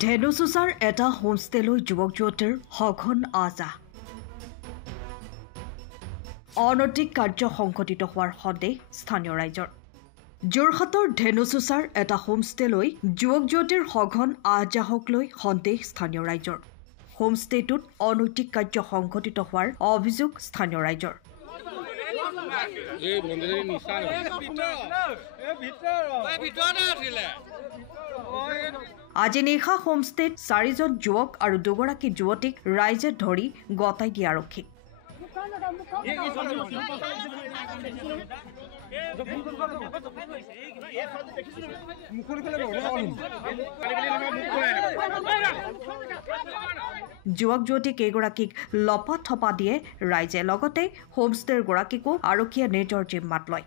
ধেনুচুচাৰ এটা হোমষ্টেলৈ যুৱক যুৱতীৰ সঘন আহ-যাহ অনৈতিক কাৰ্য সংঘটিত হোৱাৰ সন্দেহ স্থানীয় ৰাইজৰ যোৰহাটৰ ধেনুচুচাৰ এটা হোমষ্টেলৈ যুৱক যুৱতীৰ সঘন আহ-যাহক লৈ সন্দেহ স্থানীয় ৰাইজৰ হোমষ্টেটোত অনৈতিক কাৰ্য সংঘটিত হোৱাৰ অভিযোগ স্থানীয় ৰাইজৰ আজি নিশা হোমষ্টেত 4জন যুৱক আৰু 2গৰাকী যুৱতীক ৰাইজে ধৰি গতাই দিয়া আৰক্ষী যুৱক যুৱতী কেইগৰাকীক লপা থপা দিয়ে ৰাইজে লগতে হোমষ্টেৰ গৰাকীকো আৰক্ষীয়ে নিজৰ জিম্মাত লয়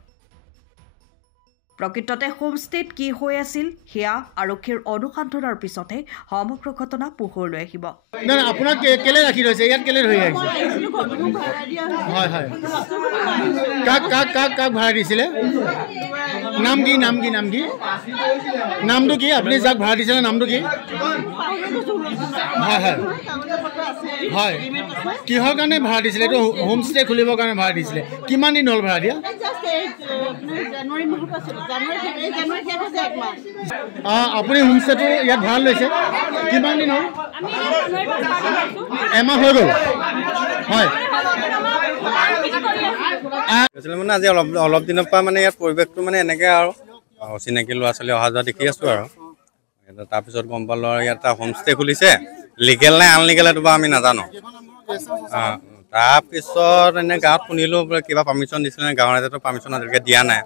প্ৰকৃততে হোমষ্টেত কি হৈ আছিল হিয়া আৰক্ষীৰ অনুসন্ধানৰ পিছতে সমগ্ৰ ঘটনা পোহৰলৈ আহিব না আপোনাক কেলে ৰাখি ৰৈছে ইয়াত কেলে হৈ আহিছে হয় হয় কাক ভাড়া দিছিলে নাম কি নামটো কি আপুনি যাক ভাড়া দিছিলে নামটো কি হয় হয় হয় কিহৰ কাৰণে ভাড়া দিছিলে এইটো হোমষ্টে খুলিবৰ কাৰণে ভাড়া দিছিলে কিমান দিন হ'ল ভাড়া দিয়া আপুনি হোমষ্টেটো ইয়াত ভাড়া লৈছে কিমান দিন হ'ল এমাহ হৈ গ'ল হয় মানে আজি অলপ দিনৰ পৰা মানে ইয়াত পৰিৱেশটো মানে এনেকৈ আৰু অচিনাকি ল'ৰা ছোৱালী অহা যোৱা দেখি আছোঁ আৰু তাৰপিছত গম পালোঁ আৰু ইয়াত এটা হোমষ্টে খুলিছে লিগেল নে আনলিগেল এইটো বাৰু আমি নাজানো তাৰপিছত এনে গাঁৱত শুনিলোঁ কিবা পাৰ্মিশ্যন দিছিলে গাঁৱৰ ৰাইজেতো পাৰ্মিশ্যন আজিলৈকে দিয়া নাই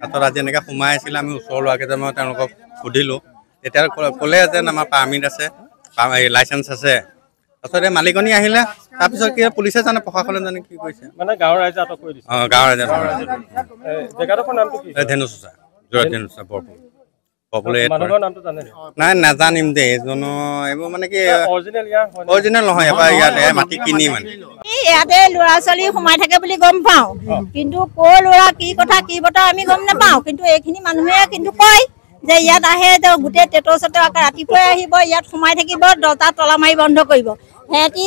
তাৰপিছত আজি এনেকৈ সোমাই আছিলে আমি ওচৰৰ ল'ৰাকেইজনমান তেওঁলোকক সুধিলোঁ তেতিয়া ক'লে যে আমাৰ পাৰ্মিট আছে লাইচেঞ্চ আছে তাৰপিছত এই মালিকনী আহিলে তাৰপিছত কি পুলিচে জানে প্ৰশাসনে জানে কি কৰিছে মানে গাঁৱৰ ৰাইজে আটক কৰি দিছে গাঁৱৰ ৰাইজে জেগাডোখৰ নামটো কি ধেনুচুচা ধেনুচুচা বৰপুল নাই নাজানিম দেই এইজনো এইবোৰ মানে কি অৰিজিনেল অৰিজিনেল নহয় এবাৰ ইয়াতে মাটি কিনি মানে ইয়াতে ল'ৰা ছোৱালী সোমাই থাকে বুলি গম পাওঁ কিন্তু কৰ ল'ৰা কি কথা কি বতৰা আমি গম নাপাওঁ কিন্তু এইখিনি মানুহে কিন্তু কয় যে ইয়াত আহে গোটেই টেটৰ চেটৰ ৰাতিপুৱাই আহিব ইয়াত সোমাই থাকিব দৰ্জা তলা মাৰি বন্ধ কৰিব সিহঁতি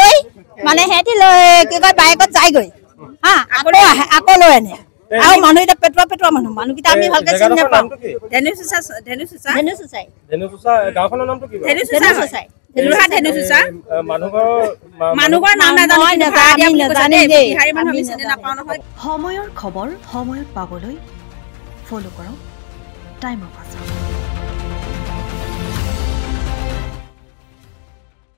গৈ মানে সিহঁতি কি কয় বাইকত যায়গৈ হা আকৌ লৈ আনে আৰু মানুহ এতিয়া পেটোৱা মানুহকেইটা আমি ভালকে চিনি নাপাওঁ ধেনুচুচা গাঁওখনৰ নামটো কি মানুহৰ নাম সময়ৰ খবৰ সময়ত পাবলৈ ফলো কৰক টাইম অফ